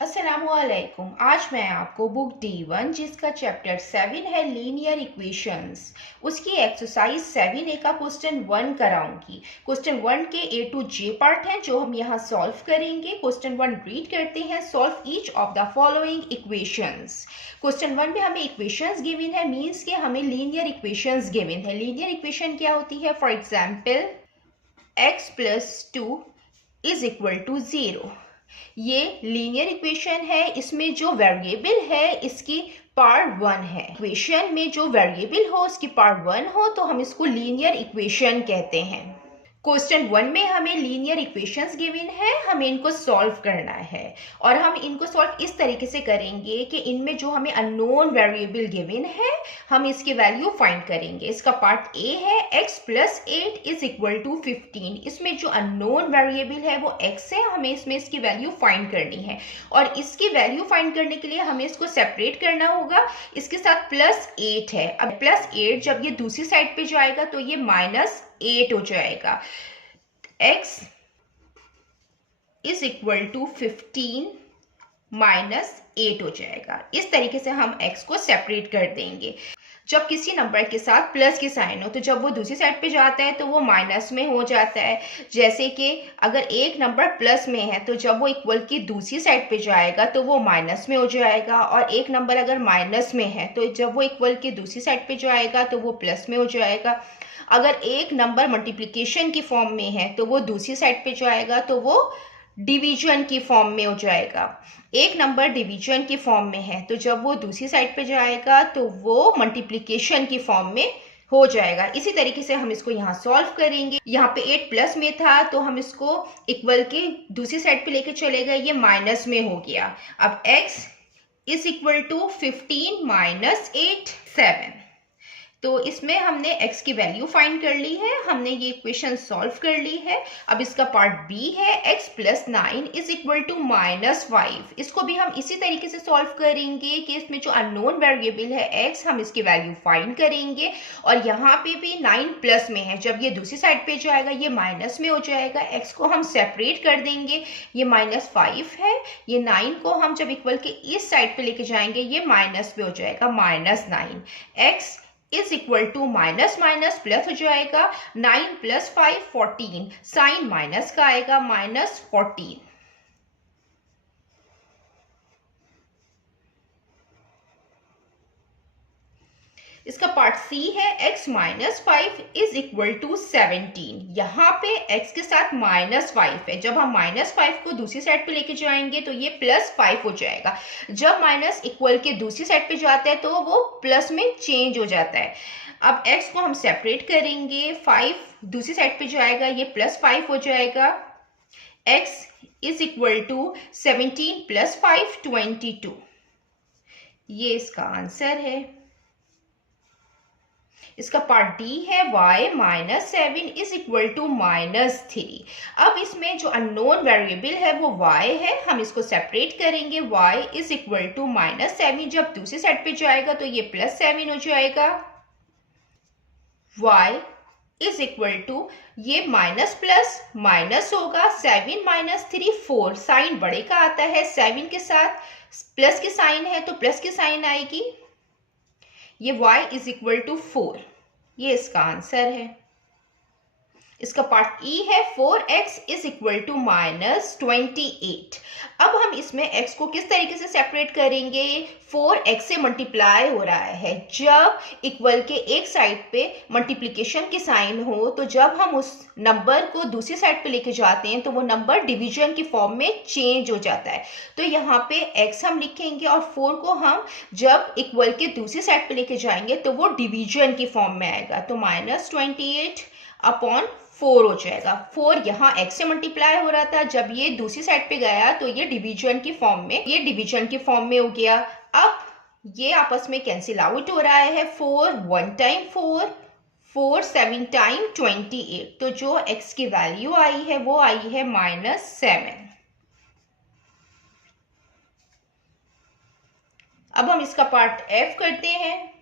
अस्सलामुअलैकुम। आज मैं आपको बुक D1 जिसका चैप्टर 7 है लीनियर इक्वेशंस, उसकी एक्सरसाइज 7A का क्वेश्चन 1 कराऊंगी। क्वेश्चन 1 के A to J पार्ट हैं जो हम यहाँ सॉल्व करेंगे। क्वेश्चन 1 रीड करते हैं। Solve each of the following equations. Question 1 में हमें इक्वेशंस गिवन है, मीन्स के हमें लीनियर इक्वेशंस गिवन है। लीनियर इक्वेशन क्या होती है? For example x + 2 is equal to 0। ये लीनियर इक्वेशन है। इसमें जो वेरिएबल है इसकी पार्ट 1 है। इक्वेशन में जो वेरिएबल हो उसकी पार्ट 1 हो तो हम इसको लीनियर इक्वेशन कहते हैं। क्वेश्चन 1 में हमें लीनियर इक्वेशंस गिवन है, हमें इनको सॉल्व करना है और हम इनको सॉल्व इस तरीके से करेंगे कि इनमें जो हमें अननोन वेरिएबल गिवन है हम इसकी वैल्यू फाइंड करेंगे। इसका पार्ट ए है x + 8 इज इक्वल टू 15। इसमें जो अननोन वेरिएबल है वो x है, हमें इसमें इसकी वैल्यू फाइंड करनी है और इसकी वैल्यू फाइंड करने के लिए हमें इसको सेपरेट करना होगा। इसके साथ +8 है। अब +8 जब ये दूसरी साइड पे जाएगा तो ये -8 हो जाएगा। x इज इक्वल टू 15 -8 हो जाएगा। इस तरीके से हम x को सेपरेट कर देंगे। जब किसी नंबर के साथ प्लस की साइन हो तो जब वो दूसरी साइड पे जाता है तो वो माइनस में हो जाता है। जैसे कि अगर एक नंबर प्लस में है तो जब वो इक्वल की दूसरी साइड पे जाएगा तो वो माइनस में हो जाएगा, और एक नंबर अगर माइनस में है तो जब वो इक्वल की दूसरी साइड पे जाएगा तो वो प्लस में हो जाएगा। अगर एक नंबर मल्टीप्लिकेशन की फॉर्म में है तो वो दूसरी साइड पे जाएगा तो वो डिवीजन की फॉर्म में हो जाएगा। एक नंबर डिवीजन की फॉर्म में है तो जब वो दूसरी साइड पे जाएगा तो वो मल्टीप्लिकेशन की फॉर्म में हो जाएगा। इसी तरीके से हम इसको यहाँ सॉल्व करेंगे। यहाँ पे 8 प्लस में था तो हम इसको इक्वल के दूसरी साइड पे लेके चले गए, ये माइनस में हो गया। अब x इज इक्वल टू 15 - 8 7। तो इसमें हमने x की वैल्यू फाइंड कर ली है, हमने ये इक्वेशन सॉल्व कर ली है। अब इसका पार्ट b है x + 9 इज इक्वल टू -5। इसको भी हम इसी तरीके से सॉल्व करेंगे कि इसमें जो अननोन वेरिएबल है x हम इसकी वैल्यू फाइंड करेंगे और यहाँ पे भी 9 प्लस में है, जब ये दूसरी साइड पे जाएगा ये माइनस में हो जाएगा। x को हम सेपरेट कर देंगे, ये -5 है। ये 9 को हम जब इक्वल के इस साइड पे लेके जाएंगे ये माइनस पे हो जाएगा -9। x is equal to minus minus plus हो जाएगा। 9 + 5 14, साइन माइनस का आएगा -14। इसका पार्ट सी है x - 5 इज इक्वल टू 17। यहाँ पे x के साथ -5 है, जब हम -5 को दूसरी साइड पे लेके जाएंगे तो ये +5 हो जाएगा। जब माइनस इक्वल के दूसरी साइड पे जाता है तो वो प्लस में चेंज हो जाता है। अब x को हम सेपरेट करेंगे, 5 दूसरी साइड पे जाएगा ये +5 हो जाएगा। x is equal to 17 + 5 22। ये इसका आंसर है। इसका पार्ट डी है y - 7 इज इक्वल टू -3। अब इसमें जो अननोन वेरिएबल है वो y है, हम इसको सेपरेट करेंगे। y इज इक्वल टू -7, जब दूसरी साइड पे जाएगा तो ये +7 हो जाएगा। y इज इक्वल टू ये माइनस प्लस माइनस होगा, 7 - 3 4, साइन बड़े का आता है। 7 के साथ प्लस की साइन है तो प्लस की साइन आएगी। ये y इज इक्वल टू 4, ये इसका आंसर है। इसका पार्ट ई है 4x इज इक्वल टू -28। अब हम इसमें x को किस तरीके से सेपरेट करेंगे? 4x से मल्टीप्लाई हो रहा है। जब इक्वल के एक साइड पे मल्टीप्लिकेशन की साइन हो तो जब हम उस नंबर को दूसरी साइड पे लेके जाते हैं तो वो नंबर डिवीजन की फॉर्म में चेंज हो जाता है। तो यहाँ पे x हम लिखेंगे और 4 को हम जब इक्वल के दूसरी साइड पे लेके जाएंगे तो वो डिवीजन की फॉर्म में आएगा, तो -28 अपॉन 4 हो जाएगा। 4 यहाँ x से मल्टीप्लाई हो रहा था, जब ये दूसरी साइड पे गया तो ये डिवीजन की फॉर्म में हो गया। अब ये आपस में कैंसिल आउट हो रहा है। 4 1 टाइम 4, 4 7 टाइम 28, तो जो x की वैल्यू आई है वो आई है -7। अब हम इसका पार्ट f करते हैं।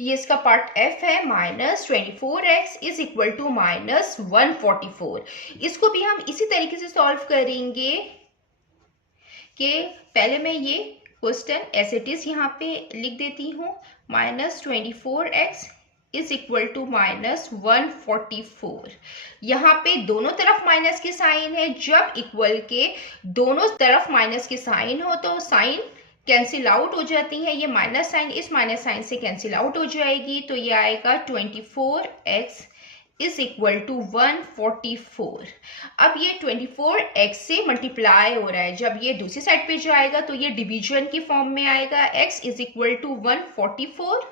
ये इसका पार्ट f है, -24x इज इक्वल टू -144। इसको भी हम इसी तरीके से सॉल्व करेंगे कि पहले मैं ये क्वेश्चन एज इट इज यहाँ पे लिख देती हूँ। -24x is equal to -144। यहाँ पे दोनों तरफ माइनस की साइन है। जब इक्वल के दोनों तरफ माइनस की साइन हो तो साइन कैंसिल आउट हो जाती है। ये माइनस साइन इस माइनस साइन से कैंसिल आउट हो जाएगी, तो ये आएगा 24x इज इक्वल टू 144। अब ये 24x से मल्टीप्लाई हो रहा है। जब ये दूसरी साइड पे जाएगा तो ये डिवीजन की फॉर्म में आएगा। x is equal to 144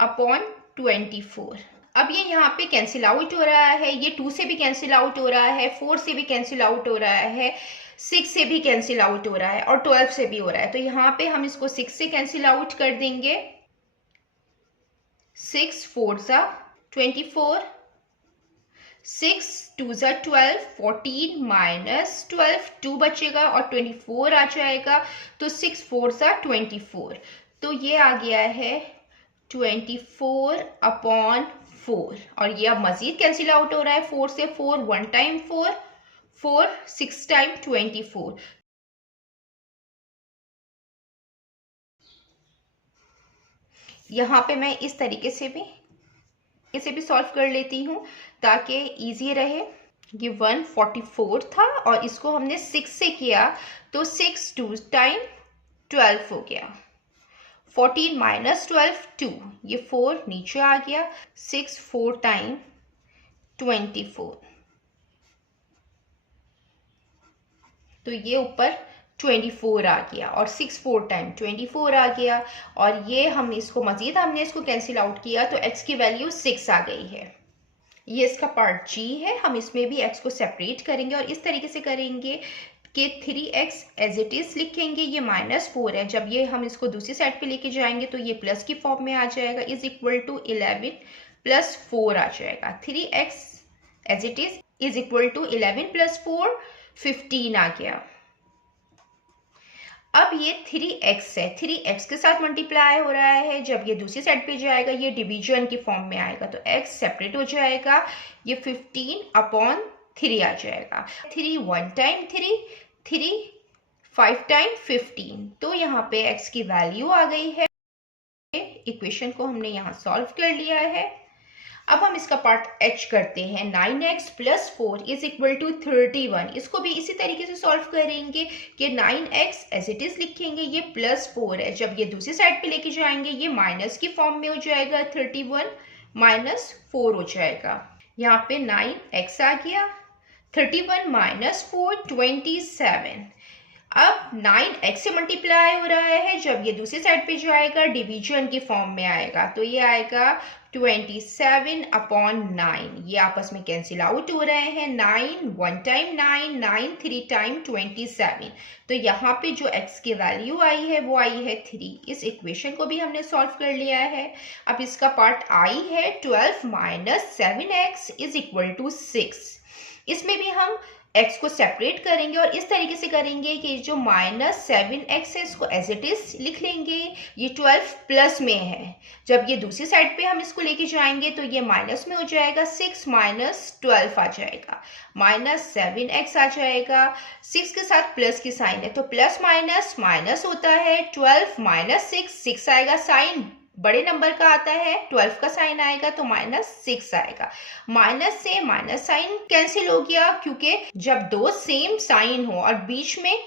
upon 24। अब ये यहाँ पे कैंसिल आउट हो रहा है। ये 2 से भी कैंसिल आउट हो रहा है, 4 से भी कैंसिल आउट हो रहा है, 6 से भी कैंसिल आउट हो रहा है और 12 से भी हो रहा है। तो यहाँ पे हम इसको 6 से कैंसिल आउट कर देंगे। 6 4 सा 24, 6 2 सा 12, 14 माइनस 12 2 बचेगा और 24 आ जाएगा। तो 6 4 सा 24, तो ये आ गया है 24 अपॉन 4। और ये अब मजीद कैंसिल आउट हो रहा है। 4 से 4 1 टाइम 4, 4 6 टाइम 24। यहाँ पे मैं इस तरीके से भी सॉल्व कर लेती हूँ ताकि इजी रहे। ये 144 था और इसको हमने 6 से किया तो 6 2 टाइम 12 हो गया। 14 माइनस 12 2, ये 4 नीचे आ गया। 6 4 टाइम 24, तो ये ऊपर 24 आ गया और 6 4 टाइम 24 आ गया। और ये हमने इसको कैंसिल आउट किया तो x की वैल्यू 6 आ गई है। ये इसका पार्ट g है। हम इसमें भी x को सेपरेट करेंगे और इस तरीके से करेंगे कि 3x एज इट इज लिखेंगे। ये -4 है। जब ये हम इसको दूसरी साइड पे लेके जाएंगे तो ये प्लस की फॉर्म में आ जाएगा। इज इक्वल टू 11 प्लस 4 आ जाएगा। 3x as it is equal to 11 plus 4 15 आ गया। अब ये 3x है, 3x के साथ मल्टीप्लाई हो रहा है। जब ये दूसरी साइड पे जाएगा ये डिवीजन की फॉर्म में आएगा तो x सेपरेट हो जाएगा। ये 15 अपॉन 3 आ जाएगा। 3 1 टाइम 3, 3 5 टाइम 15, तो यहाँ पे x की वैल्यू आ गई है। इक्वेशन को हमने यहाँ सॉल्व कर लिया है। अब हम इसका पार्ट h करते हैं। 9x plus 4 is equal to 31। इसको भी इसी तरीके से सॉल्व करेंगे कि 9x एज इट इज लिखेंगे। ये प्लस 4 है। जब ये दूसरी साइड पे लेके जाएंगे ये माइनस की फॉर्म में हो जाएगा। 31 माइनस 4 हो जाएगा। यहाँ पे 9x आ गया। 31 माइनस 4 27। अब 9x से मल्टीप्लाई हो रहा है। जब ये दूसरी साइड पे जाएगा डिवीजन की फॉर्म में आएगा तो ये आएगा 27 अपॉन 9। ये आपस में कैंसिल आउट हो रहे हैं। 9 1 टाइम 9, 9 3 टाइम 27। तो यहाँ पे जो x की वैल्यू आई है वो आई है 3। इस इक्वेशन को भी हमने सॉल्व कर लिया है। अब इसका पार्ट i है। 12 minus 7x is equal to 6। इसमें भी हम x को सेपरेट करेंगे और इस तरीके से करेंगे कि जो -7x है इसको एज इट इज लिख लेंगे। ये 12 प्लस में है। जब ये दूसरी साइड पे हम इसको लेके जाएंगे तो ये माइनस में हो जाएगा। 6 माइनस 12 आ जाएगा। -7x आ जाएगा। 6 के साथ प्लस की साइन है तो प्लस माइनस माइनस होता है। 12 माइनस 6 आएगा। साइन बड़े नंबर का आता है, 12 का साइन आएगा तो -6 आएगा। माइनस से माइनस साइन कैंसिल हो गया क्योंकि जब दो सेम साइन हो और बीच में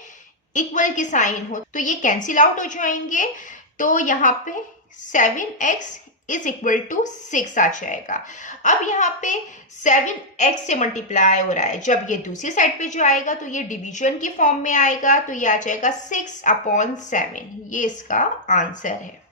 इक्वल की साइन हो तो ये कैंसिल आउट हो जाएंगे। तो यहाँ पे 7x इज इक्वल टू 6 आ जाएगा। अब यहाँ पे 7x से मल्टीप्लाई हो रहा है। जब ये दूसरी साइड पे जाएगा तो ये डिवीजन की फॉर्म में आएगा तो ये आ जाएगा 6 अपॉन 7। ये इसका आंसर है।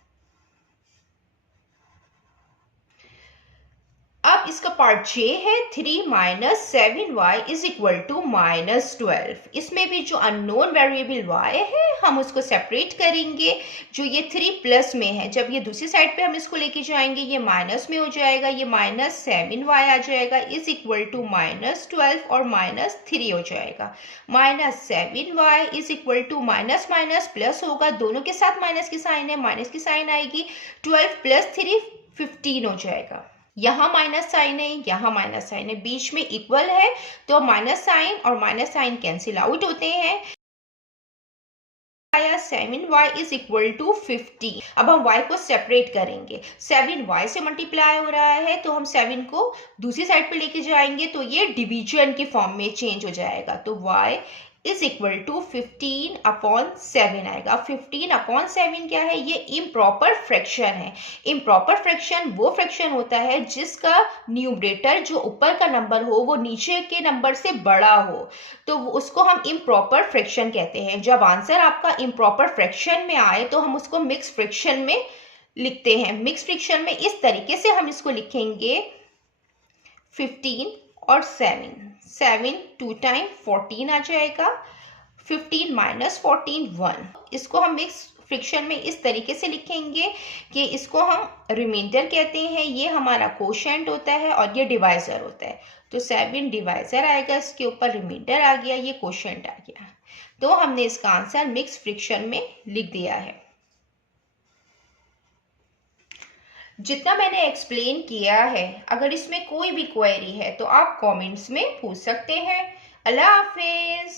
अब इसका पार्ट j है। 3 minus 7y is equal to -12। इसमें भी जो अननोन वेरिएबल y है हम उसको सेपरेट करेंगे। जो ये 3 प्लस में है जब ये दूसरी साइड पे हम इसको लेके जाएंगे ये माइनस में हो जाएगा। ये -7y आ जाएगा इज इक्वल टू -12 और -3 हो जाएगा। -7y is equal to minus minus plus होगा। दोनों के साथ माइनस की साइन है, माइनस की साइन आएगी। 12 प्लस 3 15 हो जाएगा। यहाँ माइनस साइन है, यहाँ माइनस साइन है, बीच में इक्वल है तो माइनस साइन और माइनस साइन कैंसिल आउट होते हैं। 7y is equal to 50। अब हम y को सेपरेट करेंगे, 7y से मल्टीप्लाई हो रहा है तो हम 7 को दूसरी साइड पे लेके जाएंगे तो ये डिवीजन की फॉर्म में चेंज हो जाएगा, तो y इज इक्वल टू 15/7 आएगा। 15/7 क्या है? ये इम्प्रॉपर फ्रैक्शन है। इम्प्रॉपर फ्रैक्शन वो फ्रैक्शन होता है जिसका न्यूमरेटर जो ऊपर का नंबर हो वो नीचे के नंबर से बड़ा हो, तो उसको हम इम्प्रॉपर फ्रैक्शन कहते हैं। जब आंसर आपका इम्प्रॉपर फ्रैक्शन में आए तो हम उसको मिक्स फ्रैक्शन में लिखते हैं। मिक्स फ्रैक्शन में इस तरीके से हम इसको लिखेंगे 15 और 7 2 टाइम 14 आ जाएगा, 15 माइनस 14 1। इसको हम मिक्स फ्रैक्शन में इस तरीके से लिखेंगे कि इसको हम रिमाइंडर कहते हैं, ये हमारा कोशेंट होता है और ये डिवाइजर होता है। तो 7 डिवाइजर आएगा, इसके ऊपर रिमाइंडर आ गया, ये कोशेंट आ गया। तो हमने इसका आंसर मिक्स फ्रैक्शन में लिख दिया है। जितना मैंने एक्सप्लेन किया है, अगर इसमें कोई भी क्वेरी है तो आप कमेंट्स में पूछ सकते हैं। अल्लाह हाफिज।